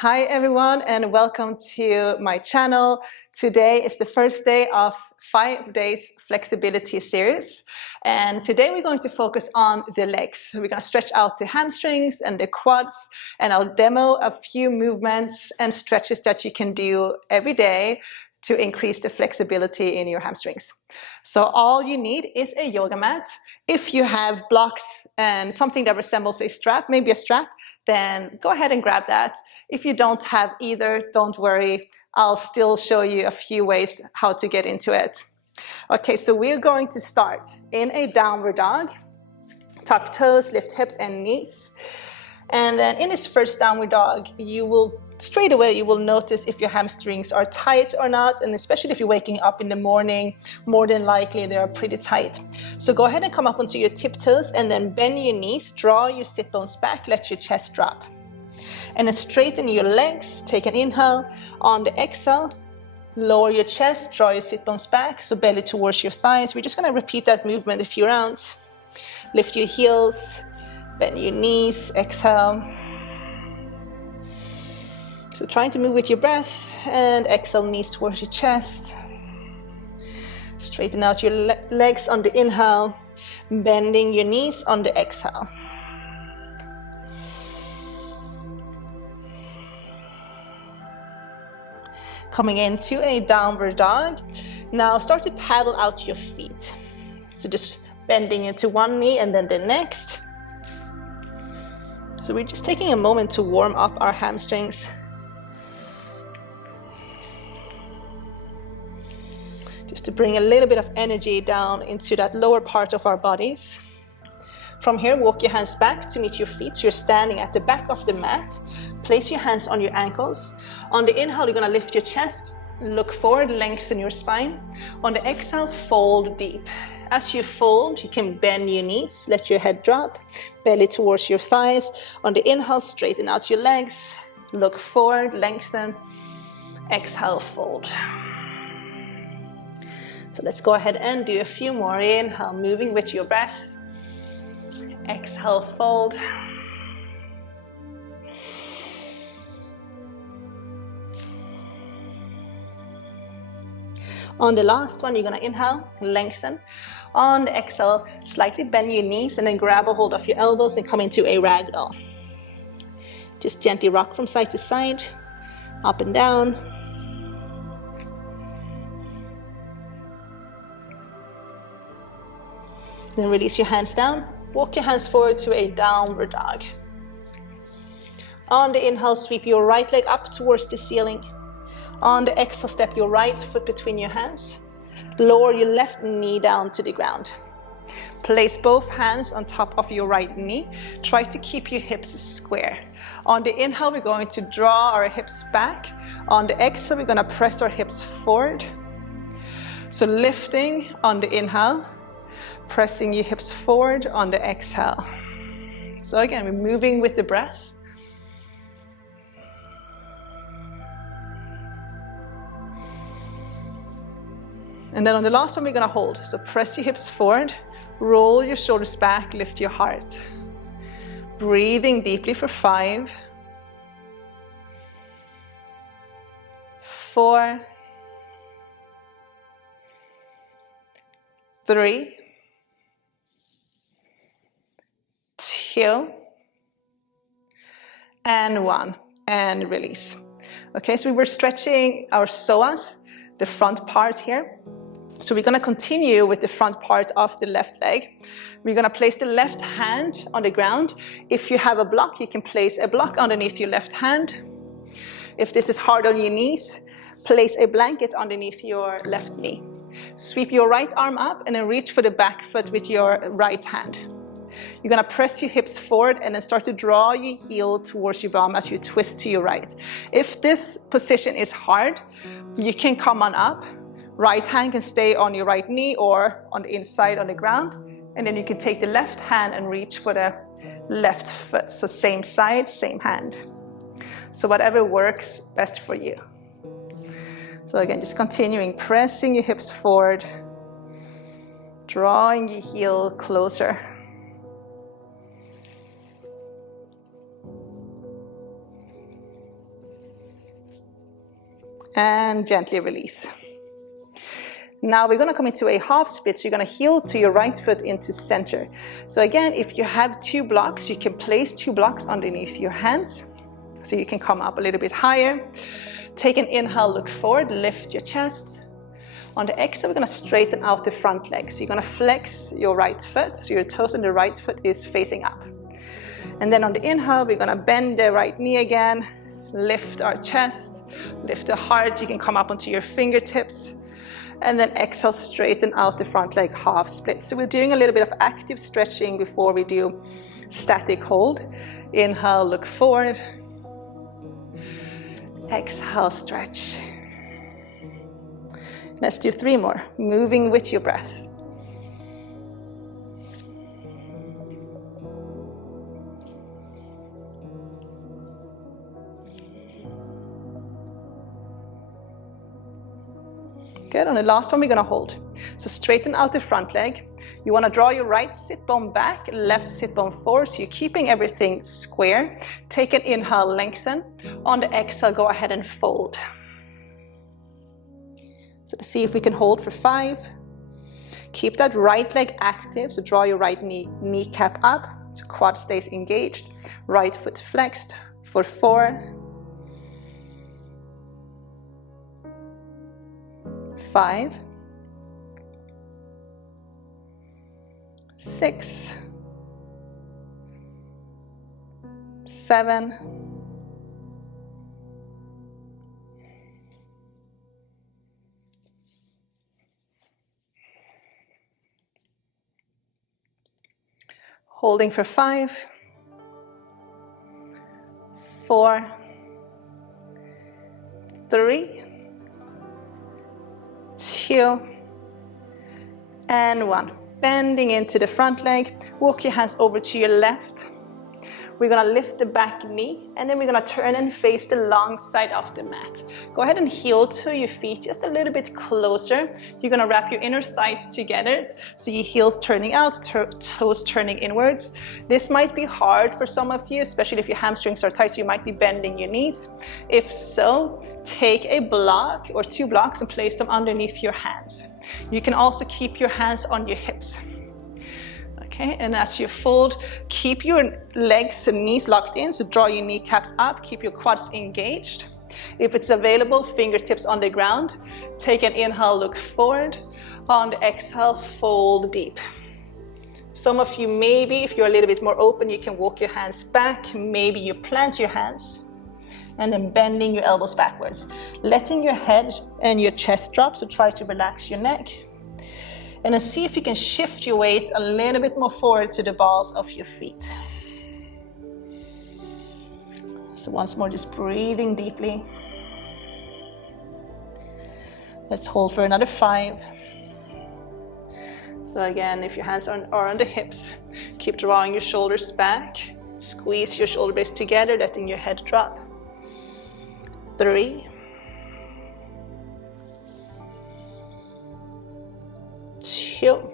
Hi everyone and welcome to my channel. Today is the first day of 5 days flexibility series, and today we're going to focus on the legs. We're going to stretch out the hamstrings and the quads, and I'll demo a few movements and stretches that you can do every day to increase the flexibility in your hamstrings. So all you need is a yoga mat. If you have blocks and something that resembles a strap, maybe a strap, then go ahead and grab that. If you don't have either, don't worry. I'll still show you a few ways how to get into it. Okay, so we're going to start in a downward dog. Tuck toes, lift hips and knees. And then in this first downward dog, straight away you will notice if your hamstrings are tight or not, and especially if you're waking up in the morning, more than likely they are pretty tight. So go ahead and come up onto your tiptoes and then bend your knees, draw your sit bones back, let your chest drop. And then straighten your legs, take an inhale. On the exhale, lower your chest, draw your sit bones back, so belly towards your thighs. We're just gonna repeat that movement a few rounds. Lift your heels, bend your knees, exhale. So trying to move with your breath, and exhale, knees towards your chest. Straighten out your legs on the inhale, bending your knees on the exhale. Coming into a downward dog. Now start to paddle out your feet. So just bending into one knee and then the next. So we're just taking a moment to warm up our hamstrings. Just to bring a little bit of energy down into that lower part of our bodies. From here, walk your hands back to meet your feet. So you're standing at the back of the mat. Place your hands on your ankles. On the inhale, you're gonna lift your chest, look forward, lengthen your spine. On the exhale, fold deep. As you fold, you can bend your knees, let your head drop, belly towards your thighs. On the inhale, straighten out your legs, look forward, lengthen, exhale, fold. So let's go ahead and do a few more. Inhale, moving with your breath. Exhale, fold. On the last one, you're gonna inhale, lengthen. On the exhale, slightly bend your knees and then grab a hold of your elbows and come into a ragdoll. Just gently rock from side to side, up and down. Then release your hands down. Walk your hands forward to a downward dog. On the inhale, sweep your right leg up towards the ceiling. On the exhale, step your right foot between your hands. Lower your left knee down to the ground. Place both hands on top of your right knee. Try to keep your hips square. On the inhale, we're going to draw our hips back. On the exhale, we're going to press our hips forward. So lifting on the inhale, pressing your hips forward on the exhale. So again, we're moving with the breath. And then on the last one, we're gonna hold. So press your hips forward, roll your shoulders back, lift your heart. Breathing deeply for 5, 4, 3, 2, and 1, and release. Okay, so we were stretching our psoas, the front part here. So we're gonna continue with the front part of the left leg. We're gonna place the left hand on the ground. If you have a block, you can place a block underneath your left hand. If this is hard on your knees, place a blanket underneath your left knee. Sweep your right arm up and then reach for the back foot with your right hand. You're gonna press your hips forward and then start to draw your heel towards your bum as you twist to your right. If this position is hard, you can come on up. Right hand can stay on your right knee or on the inside on the ground. And then you can take the left hand and reach for the left foot. So same side, same hand. So whatever works best for you. So again, just continuing, pressing your hips forward, drawing your heel closer. and gently release. Now we're going to come into a half split, so you're going to heel to your right foot into center. So again, if you have 2 blocks, you can place 2 blocks underneath your hands, so you can come up a little bit higher. Take an inhale, look forward, lift your chest. On the exhale, we're going to straighten out the front leg. So you're going to flex your right foot, so your toes on the right foot is facing up. And then on the inhale, we're going to bend the right knee again, lift our chest, lift the heart. You can come up onto your fingertips. And then exhale, straighten out the front leg, half split. So we're doing a little bit of active stretching before we do static hold. Inhale, look forward. Exhale, stretch. Let's do 3 more, moving with your breath. Good, on the last one we're gonna hold. So straighten out the front leg. You wanna draw your right sit bone back, left sit bone forward, so you're keeping everything square. Take an inhale, lengthen. On the exhale, go ahead and fold. So let's see if we can hold for 5. Keep that right leg active, so draw your right kneecap up, so quad stays engaged. Right foot flexed for 4. 5, 6, 7, 5, 4, 3, 2, and 1. Bending into the front leg, walk your hands over to your left. We're gonna lift the back knee, and then we're gonna turn and face the long side of the mat. Go ahead and heel to your feet just a little bit closer. You're gonna wrap your inner thighs together, so your heels turning out, toes turning inwards. This might be hard for some of you, especially if your hamstrings are tight, so you might be bending your knees. If so, take a block or 2 blocks and place them underneath your hands. You can also keep your hands on your hips. Okay, and as you fold, keep your legs and knees locked in, so draw your kneecaps up, keep your quads engaged. If it's available, fingertips on the ground. Take an inhale, look forward. On the exhale, fold deep. Some of you, maybe if you're a little bit more open, you can walk your hands back. Maybe you plant your hands and then bending your elbows backwards. Letting your head and your chest drop, so try to relax your neck. And then see if you can shift your weight a little bit more forward to the balls of your feet. So once more, just breathing deeply. Let's hold for another 5. So again, if your hands are on the hips, keep drawing your shoulders back. Squeeze your shoulder blades together, letting your head drop. 3. 2,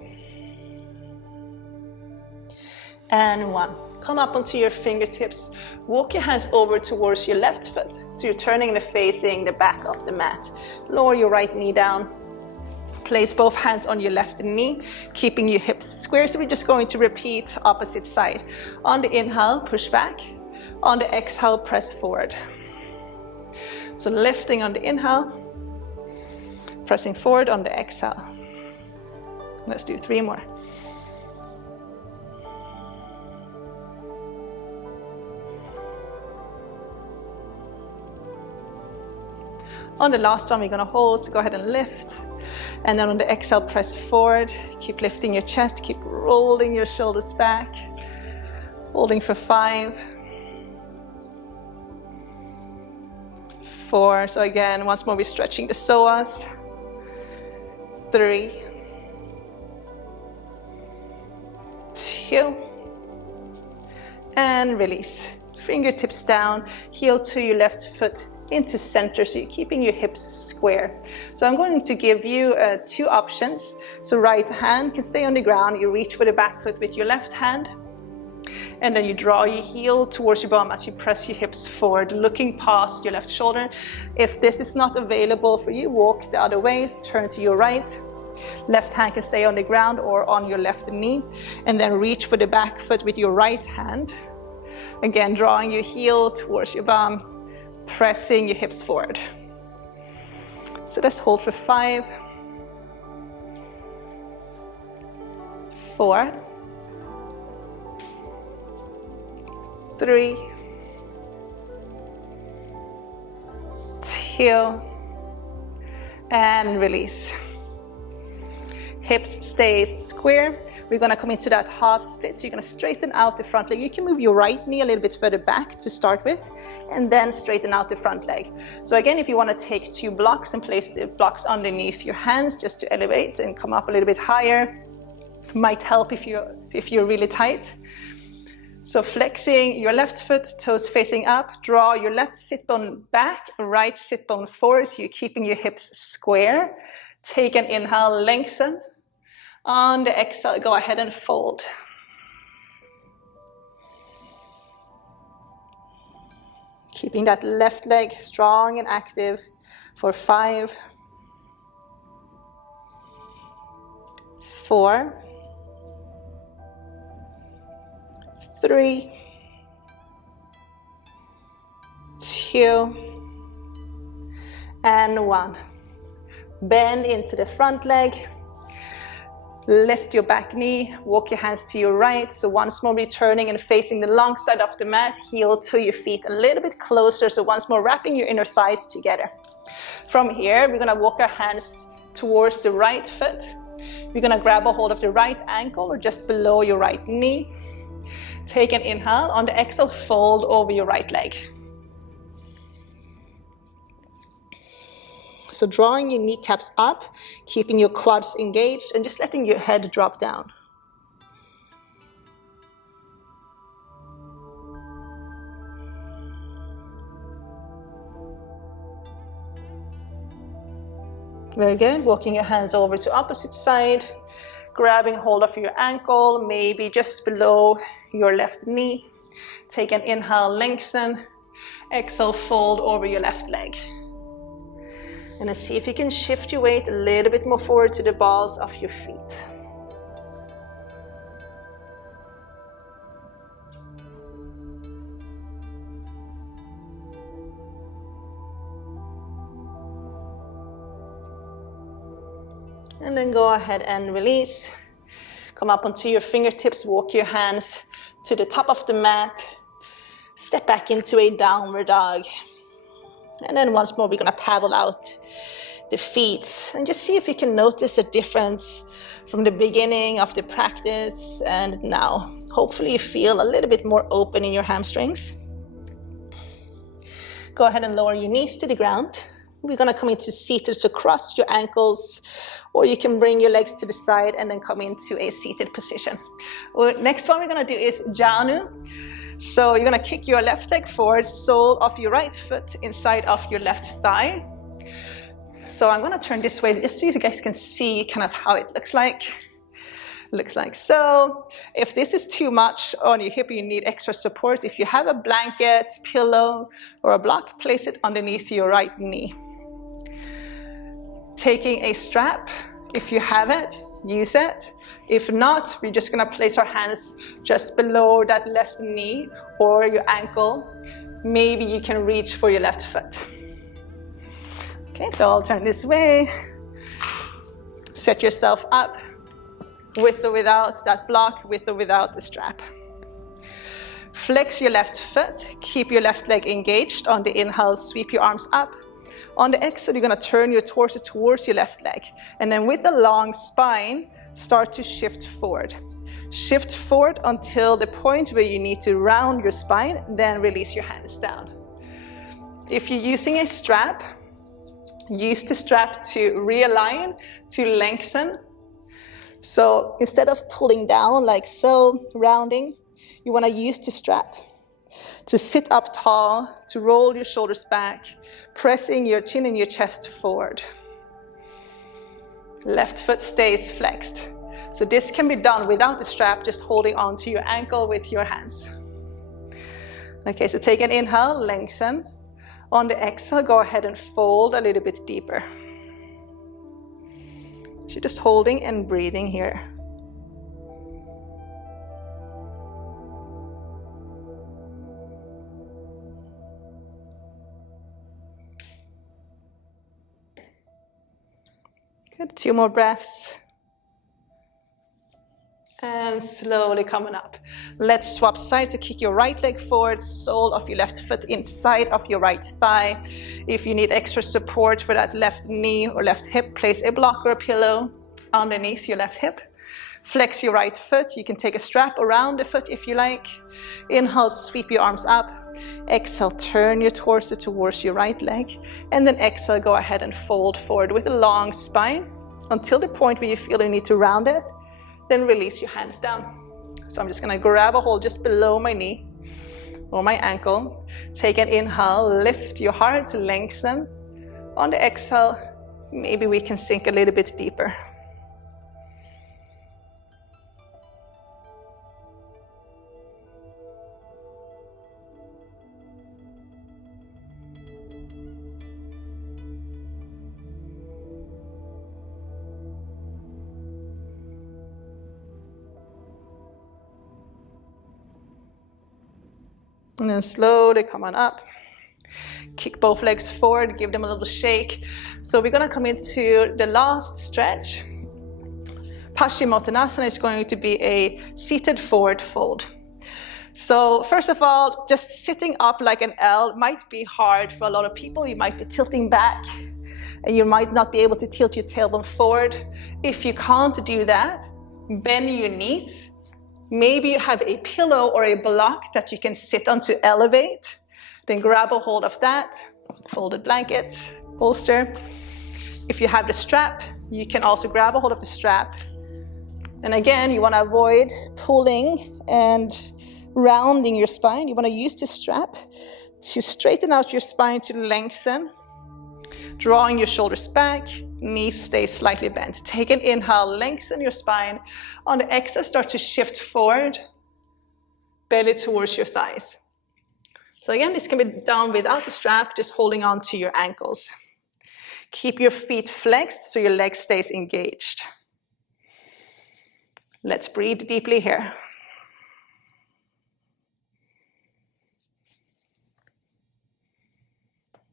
and 1. Come up onto your fingertips. Walk your hands over towards your left foot. So you're turning and facing the back of the mat. Lower your right knee down. Place both hands on your left knee, keeping your hips square. So we're just going to repeat opposite side. On the inhale, push back. On the exhale, press forward. So lifting on the inhale, pressing forward on the exhale. Let's do 3 more. On the last one, we're gonna hold, so go ahead and lift. And then on the exhale, press forward. Keep lifting your chest, keep rolling your shoulders back. Holding for 5. 4, so again, once more, we're stretching the psoas. 3. 2, and release. Fingertips down, heel to your left foot into center, so you're keeping your hips square. So I'm going to give you 2 options. So right hand can stay on the ground, you reach for the back foot with your left hand. And then you draw your heel towards your bum as you press your hips forward, looking past your left shoulder. If this is not available for you, walk the other ways, turn to your right. Left hand can stay on the ground or on your left knee. And then reach for the back foot with your right hand. Again, drawing your heel towards your bum, pressing your hips forward. So let's hold for 5, 4, 3, 2, and release. Hips stays square. We're gonna come into that half split. So you're gonna straighten out the front leg. You can move your right knee a little bit further back to start with, and then straighten out the front leg. So again, if you wanna take 2 blocks and place the blocks underneath your hands just to elevate and come up a little bit higher, might help if you're really tight. So flexing your left foot, toes facing up, draw your left sit bone back, right sit bone forward, so you're keeping your hips square. Take an inhale, lengthen. On the exhale, go ahead and fold. Keeping that left leg strong and active for 5, 4, 3, 2, and 1. Bend into the front leg. Lift your back knee, walk your hands to your right. So once more returning and facing the long side of the mat, heel to your feet a little bit closer. So once more wrapping your inner thighs together. From here, we're gonna walk our hands towards the right foot. We're gonna grab a hold of the right ankle or just below your right knee. Take an inhale. On the exhale, fold over your right leg. So drawing your kneecaps up, keeping your quads engaged, and just letting your head drop down. Very good. Walking your hands over to opposite side, grabbing hold of your ankle, maybe just below your left knee. Take an inhale, lengthen. Exhale, fold over your left leg. And then see if you can shift your weight a little bit more forward to the balls of your feet. And then go ahead and release. Come up onto your fingertips, walk your hands to the top of the mat. Step back into a downward dog. And then once more, we're gonna paddle out the feet and just see if you can notice a difference from the beginning of the practice and now. Hopefully you feel a little bit more open in your hamstrings. Go ahead and lower your knees to the ground. We're gonna come into seated, so cross your ankles, or you can bring your legs to the side and then come into a seated position. Next one we're gonna do is Janu. So you're gonna kick your left leg forward, sole of your right foot inside of your left thigh. So I'm gonna turn this way just so you guys can see kind of how it looks like. Looks like so. If this is too much on your hip, you need extra support. If you have a blanket, pillow, or a block, place it underneath your right knee. Taking a strap, if you have it, use it. If not, we're just gonna place our hands just below that left knee or your ankle. Maybe you can reach for your left foot. Okay, so I'll turn this way. Set yourself up with or without that block, with or without the strap. Flex your left foot, keep your left leg engaged. On the inhale, sweep your arms up. On the exhale, you're gonna turn your torso towards your left leg. And then with the long spine, start to shift forward. Shift forward until the point where you need to round your spine, then release your hands down. If you're using a strap, use the strap to realign, to lengthen. So instead of pulling down like so, rounding, you wanna use the strap to sit up tall, to roll your shoulders back, pressing your chin and your chest forward. Left foot stays flexed. So this can be done without the strap, just holding on to your ankle with your hands. Okay, so take an inhale, lengthen. On the exhale, go ahead and fold a little bit deeper. So you're just holding and breathing here. Good, 2 more breaths. And slowly coming up. Let's swap sides. So kick your right leg forward, sole of your left foot inside of your right thigh. If you need extra support for that left knee or left hip, place a block or a pillow underneath your left hip. Flex your right foot. You can take a strap around the foot if you like. Inhale, sweep your arms up. Exhale, turn your torso towards your right leg. And then exhale, go ahead and fold forward with a long spine until the point where you feel you need to round it. Then release your hands down. So I'm just gonna grab a hold just below my knee or my ankle. Take an inhale, lift your heart, lengthen. On the exhale, maybe we can sink a little bit deeper. And then slowly come on up. Kick both legs forward, give them a little shake. So we're gonna come into the last stretch. Paschimottanasana is going to be a seated forward fold. So first of all, just sitting up like an L might be hard for a lot of people. You might be tilting back and you might not be able to tilt your tailbone forward. If you can't do that, bend your knees. Maybe you have a pillow or a block that you can sit on to elevate. Then grab a hold of that, folded blanket, bolster. If you have the strap, you can also grab a hold of the strap. And again, you want to avoid pulling and rounding your spine. You want to use the strap to straighten out your spine, to lengthen, drawing your shoulders back, knees stay slightly bent. Take an inhale, lengthen your spine. On the exhale, start to shift forward, belly towards your thighs. So again, this can be done without the strap, just holding on to your ankles. Keep your feet flexed so your leg stays engaged. Let's breathe deeply here.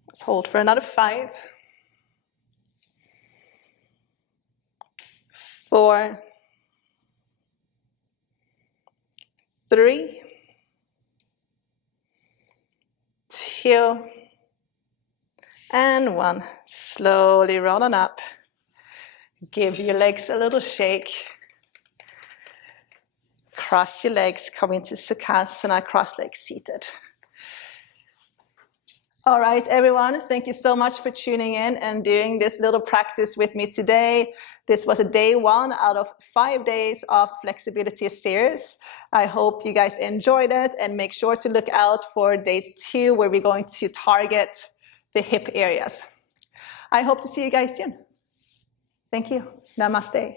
Let's hold for another 5, 4, 3, 2, and 1. Slowly roll on up. Give your legs a little shake. Cross your legs, come into Sukhasana, cross legs seated. All right, everyone, thank you so much for tuning in and doing this little practice with me today. This was a day 1 out of 5 days of flexibility series. I hope you guys enjoyed it, and make sure to look out for day 2 where we're going to target the hip areas. I hope to see you guys soon. Thank you. Namaste.